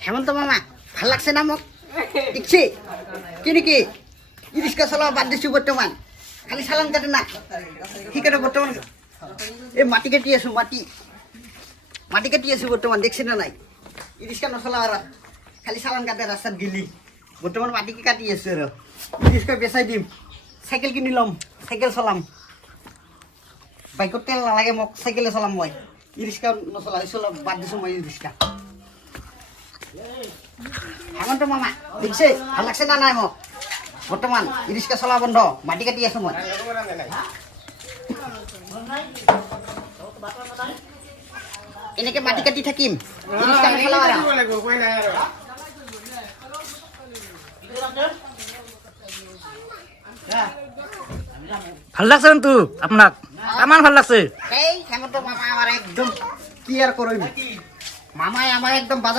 হেমন্ত মামা ভাল লাগছে না মোক দেখছি কি নাকি রিক্সা চালাও বাদ দিছো বর্তমান খালি চালান কাটে না সেইকাৰণে বর্তমান এই মাটি কাটি আছো মাটি কাটি আছো বর্তমান দেখছি না নাই রিক্সা নচলাও আর খালি চালান কাটে রাস্তাত গেলি বর্তমান মাটি কাটি আছো আর রিক্সা বেচাই দিম সাইকেল কিনি লম সাইকেল চলাম বাইকত তেল নালাগে মোক সাইকেলে চলাম মই রিক্সা নচলাও চলাম বাদ দিছো মই রিক্সা হেমন্ত মামা দেখছে ভাল লাগছে না নাই মোক বর্তমান রিক্সা চলা বন্ধ মাটি কাটি আছো মই এনেকে মাটি কাটি থাকিম রিক্সা নচলাও আর ভাল লাগছে কিন্তু আপনাক আমার ভাল লাগছে এই হেমন্ত মামা আমার একদম কি আর করইম মামাই আমার একদম